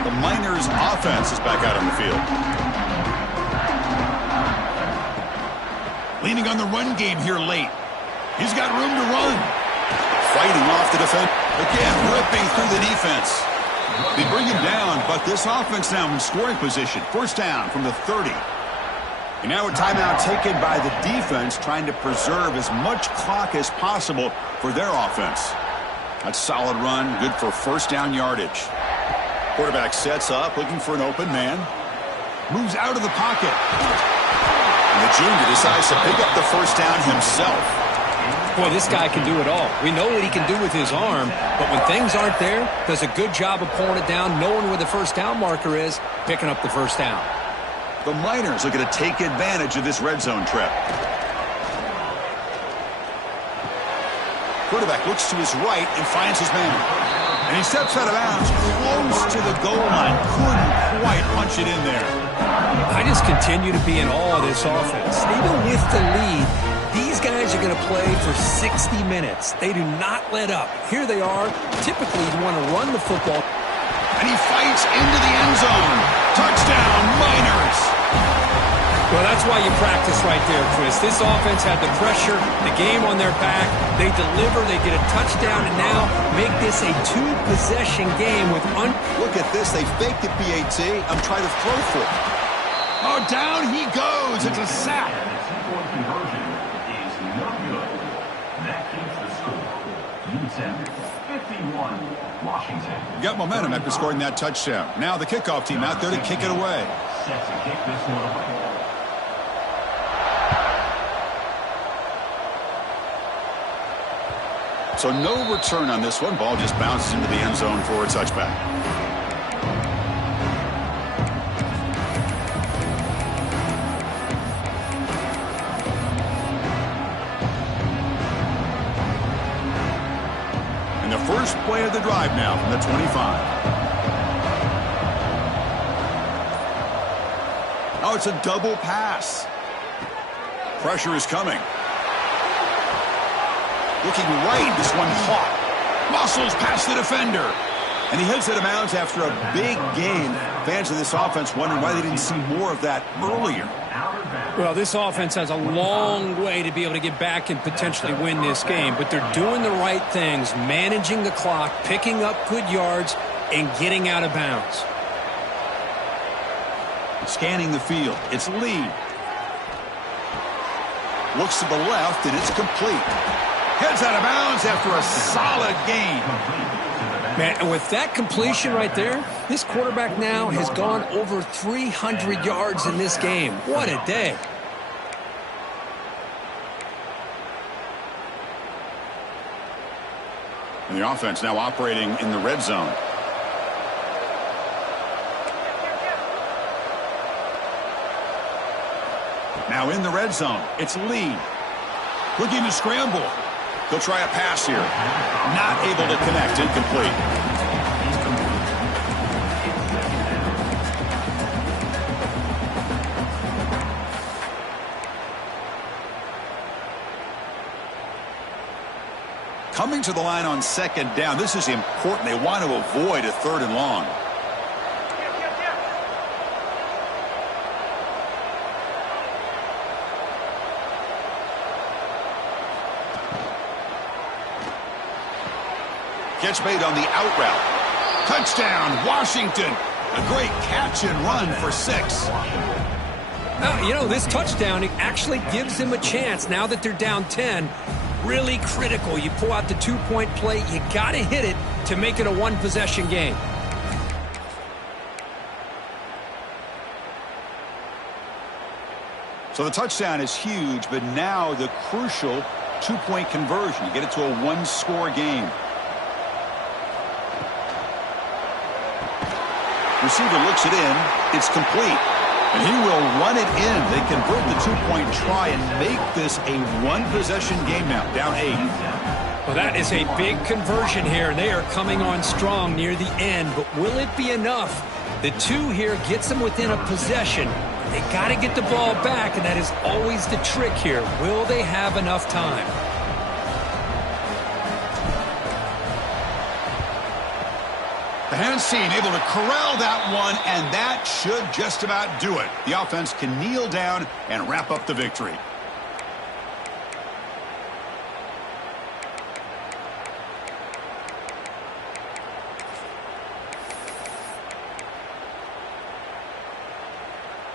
The Miners offense is back out on the field. Leaning on the run game here late. He's got room to run. Fighting off the defense. Again, ripping through the defense. They bring him down, but this offense now in scoring position. 1st down from the 30. And now a timeout taken by the defense, trying to preserve as much clock as possible for their offense. A solid run, good for 1st down yardage. Quarterback sets up, looking for an open man. Moves out of the pocket. And the junior decides to pick up the 1st down himself. Boy, this guy can do it all. We know what he can do with his arm, but when things aren't there, does a good job of pulling it down, knowing where the 1st down marker is, picking up the 1st down. The Miners looking to take advantage of this red zone trip. Quarterback looks to his right and finds his man. And he steps out of bounds close to the goal line. Couldn't quite punch it in there. I I just continue to be in awe of this offense. Even with the lead, these guys are going to play for 60 minutes. They do not let up. Here they are. Typically, you want to run the football. And he fights into the end zone. Touchdown, Miners. Well, that's why you practice right there, Chris. This offense had the pressure, the game on their back. They deliver, they get a touchdown, and now make this a two-possession game with Look at this. They faked the PAT. I'm trying to throw for it. Oh, down he goes. It's a sack. And the two-point conversion is no good. That keeps the score. UTEP 51, Washington. You got momentum after scoring that touchdown. Now the kickoff team out there to kick it away. Set to kick this one away. So no return on this one. Ball just bounces into the end zone for a touchback. And the first play of the drive now from the 25. Oh, it's a double pass. Pressure is coming. Looking right, this one caught. Muscles past the defender. And he hits it out of bounds after a big game. Fans of this offense wondering why they didn't see more of that earlier. Well, this offense has a long way to be able to get back and potentially win this game, but they're doing the right things, managing the clock, picking up good yards, and getting out of bounds. Scanning the field. It's Lee. Looks to the left, and it's complete. Heads out of bounds after a solid game. Man, and with that completion right there, this quarterback now has gone over 300 yards in this game. What a day. And the offense now operating in the red zone. Now in the red zone, it's Lee. Looking to scramble. He'll try a pass here. Not able to connect. Incomplete. Coming to the line on second down. This is important. They want to avoid a third and long. Catch made on the out route. Touchdown, Washington. A great catch and run for 6. You know, this touchdown, it actually gives them a chance now that they're down 10. Really critical. You pull out the two-point play. You got to hit it to make it a one-possession game. So the touchdown is huge, but now the crucial two-point conversion. You get it to a one-score game. Receiver looks it in. It's complete. And he will run it in. They convert the two-point try and make this a one-possession game now. Down 8. Well, that is a big conversion here. They are coming on strong near the end. But will it be enough? The 2 here gets them within a possession. They got to get the ball back, and that is always the trick here. Will they have enough time? The hands team able to corral that one, and that should just about do it. The offense can kneel down and wrap up the victory.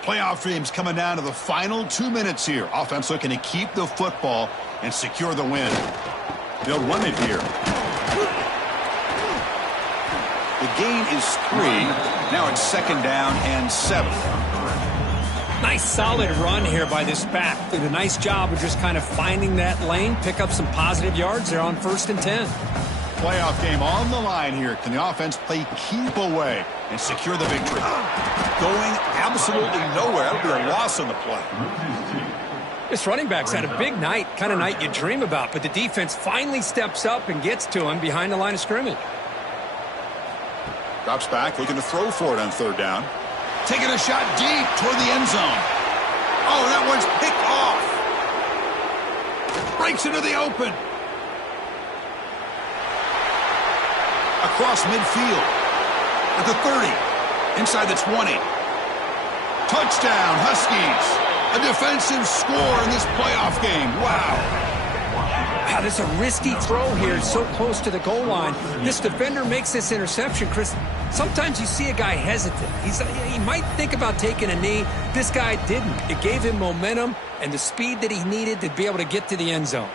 Playoff dreams coming down to the final 2 minutes here. Offense looking to keep the football and secure the win. They'll run it here. The gain is 3. Now it's 2nd down and 7. Nice solid run here by this back. Did a nice job of just kind of finding that lane, pick up some positive yards there on 1st and 10. Playoff game on the line here. Can the offense play keep away and secure the victory? Going absolutely nowhere. That'll be a loss on the play. This running back's had a big night, kind of night you dream about, but the defense finally steps up and gets to him behind the line of scrimmage. Drops back, looking to throw for it on 3rd down. Taking a shot deep toward the end zone. Oh, that one's picked off. Breaks into the open. Across midfield. At the 30. Inside the 20. Touchdown, Huskies. A defensive score in this playoff game. Wow. Wow, this is a risky throw here, so close to the goal line. This defender makes this interception, Chris. Sometimes you see a guy hesitant. He might think about taking a knee. This guy didn't. It gave him momentum and the speed that he needed to be able to get to the end zone.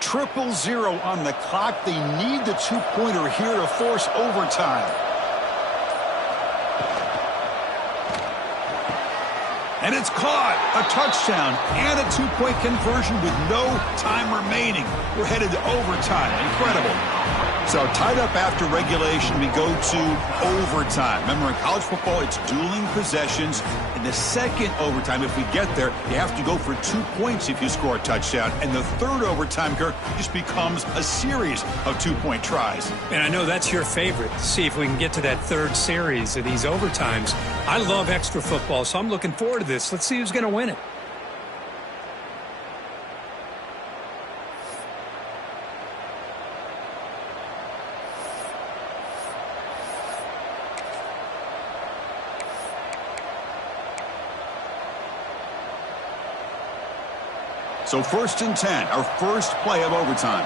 Triple zero on the clock. They need the two-pointer here to force overtime. And it's caught. A touchdown and a two-point conversion with no time remaining. We're headed to overtime. Incredible. So tied up after regulation, we go to overtime. Remember, in college football, it's dueling possessions. In the second overtime, if we get there, you have to go for 2 points if you score a touchdown. And the third overtime, Kirk, just becomes a series of two-point tries. And I know that's your favorite. See if we can get to that third series of these overtimes. I love extra football, so I'm looking forward to this. Let's see who's going to win it. So 1st and 10, our first play of overtime.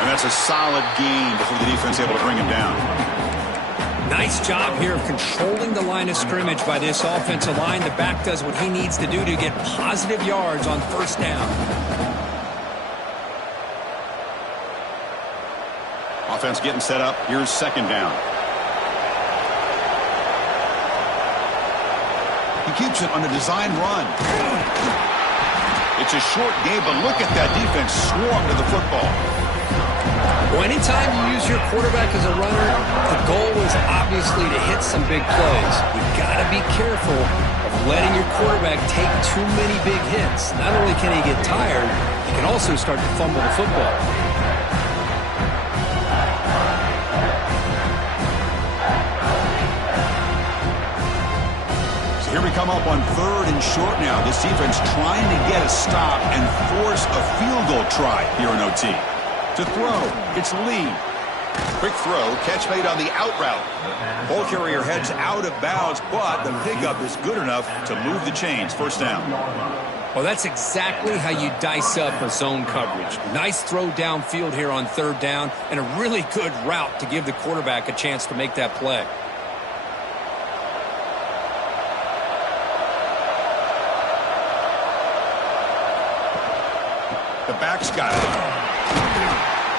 And that's a solid gain before the defense able to bring him down. Nice job here of controlling the line of scrimmage by this offensive line. The back does what he needs to do to get positive yards on first down. Offense getting set up. Here's second down. He keeps it on a design run. It's a short game, but look at that defense swarm to the football. Well, anytime you use your quarterback as a runner, the goal is obviously to hit some big plays. You've got to be careful of letting your quarterback take too many big hits. Not only can he get tired, he can also start to fumble the football. Here we come up on 3rd and short now. This defense trying to get a stop and force a field goal try here in OT. To throw, it's Lee. Quick throw, catch made on the out route. Ball carrier heads out of bounds, but the pickup is good enough to move the chains. First down. Well, that's exactly how you dice up a zone coverage. Nice throw downfield here on 3rd down, and a really good route to give the quarterback a chance to make that play. The back's got it.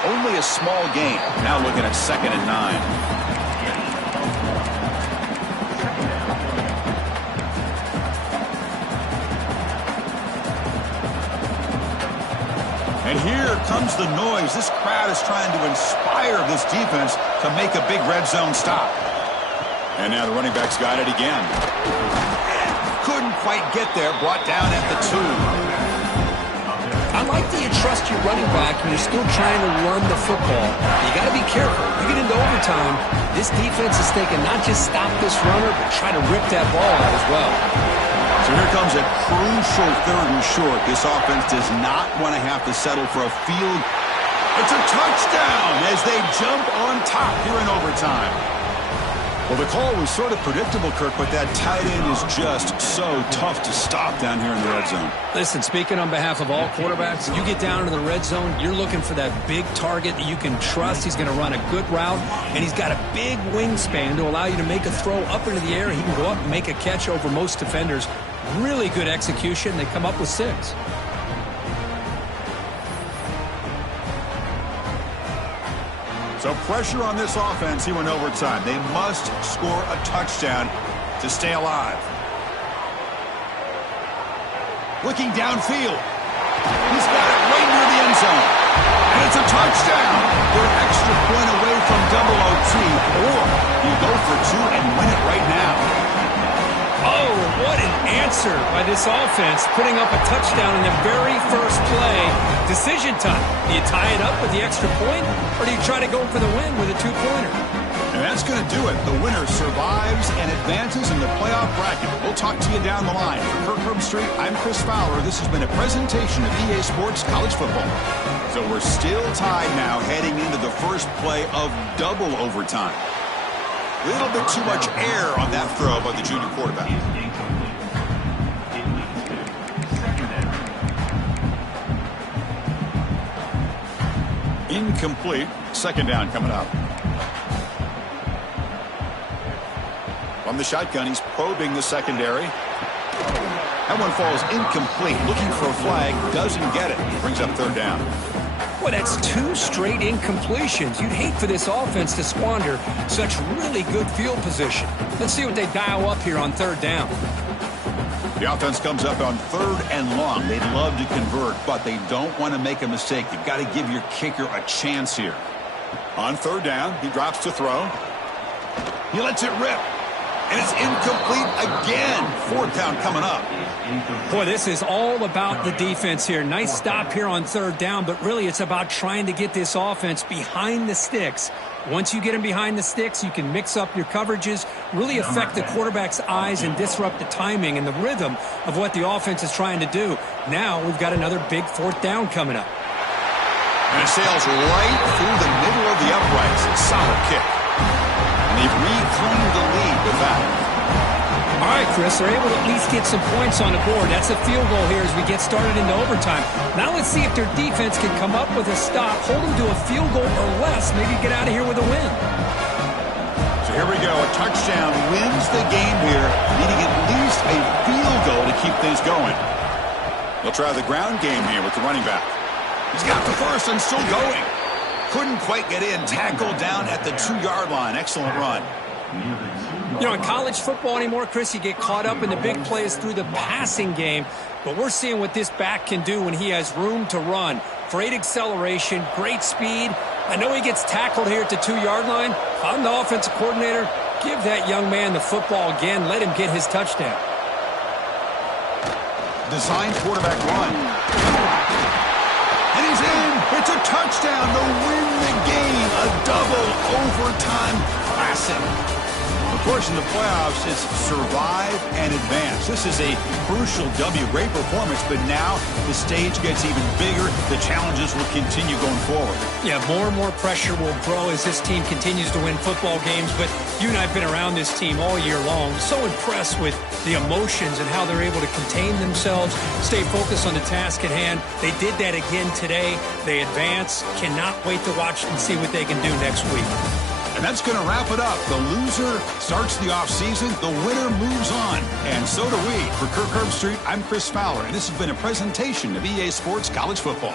Only a small gain. Now looking at 2nd and 9. And here comes the noise. This crowd is trying to inspire this defense to make a big red zone stop. And now the running back's got it again. Couldn't quite get there. Brought down at the 2. I like that you trust your running back when you're still trying to run the football. You got to be careful. You get into overtime, this defense is thinking not just stop this runner, but try to rip that ball out as well. So here comes a crucial 3rd and short. This offense does not want to have to settle for a field. It's a touchdown as they jump on top here in overtime. Well, the call was sort of predictable, Kirk, but that tight end is just so tough to stop down here in the red zone. Listen, speaking on behalf of all quarterbacks, you get down to the red zone, you're looking for that big target that you can trust. He's going to run a good route, and he's got a big wingspan to allow you to make a throw up into the air. He can go up and make a catch over most defenders. Really good execution. They come up with 6. So pressure on this offense here in overtime. They must score a touchdown to stay alive. Looking downfield. He's got it right near the end zone. And it's a touchdown. They're an extra point away from double OT. Or you go for 2 and win it right now. Oh, what an answer by this offense, putting up a touchdown in the very first play. Decision time. Do you tie it up with the extra point, or do you try to go for the win with a two-pointer? And that's going to do it. The winner survives and advances in the playoff bracket. We'll talk to you down the line. For Kirk Street, I'm Chris Fowler. This has been a presentation of EA Sports College Football. So we're still tied now heading into the first play of double overtime. A little bit too much air on that throw by the junior quarterback. Incomplete. Second down coming up. From the shotgun, he's probing the secondary. That one falls incomplete. Looking for a flag, doesn't get it. Brings up third down. Well, that's two straight incompletions. You'd hate for this offense to squander such really good field position. Let's see what they dial up here on third down. The offense comes up on third and long. They'd love to convert, but they don't want to make a mistake. You've got to give your kicker a chance here. On third down, he drops to throw. He lets it rip. And it's incomplete again. Fourth down coming up. Boy, this is all about the defense here. Nice stop here on third down, but really it's about trying to get this offense behind the sticks. Once you get them behind the sticks, you can mix up your coverages, really affect the quarterback's eyes and disrupt the timing and the rhythm of what the offense is trying to do. Now we've got another big fourth down coming up. And it sails right through the middle of the uprights. Solid kick. And they've reclaimed the lead with that. All right, Chris, they're able to at least get some points on the board. That's a field goal here as we get started into overtime. Now let's see if their defense can come up with a stop, hold them to a field goal or less, maybe get out of here with a win. So here we go. A touchdown wins the game here, needing at least a field goal to keep things going. They'll try the ground game here with the running back. He's got the first and still going. Couldn't quite get in. Tackled down at the 2-yard line. Excellent run. You know, in college football anymore, Chris, you get caught up in the big plays through the passing game. But we're seeing what this back can do when he has room to run. Great acceleration, great speed. I know he gets tackled here at the 2-yard line. If I'm the offensive coordinator, give that young man the football again. Let him get his touchdown. Design quarterback run. And he's in. It's a touchdown to win the game. A double overtime classic. Of course, in the playoffs, it's survive and advance. This is a crucial W. Great performance, but now the stage gets even bigger. The challenges will continue going forward. Yeah, more and more pressure will grow as this team continues to win football games, but you and I have been around this team all year long. So impressed with the emotions and how they're able to contain themselves, stay focused on the task at hand. They did that again today. They advance. Cannot wait to watch and see what they can do next week. And that's going to wrap it up. The loser starts the offseason. The winner moves on. And so do we. For Kirk Street, I'm Chris Fowler, and this has been a presentation of EA Sports College Football.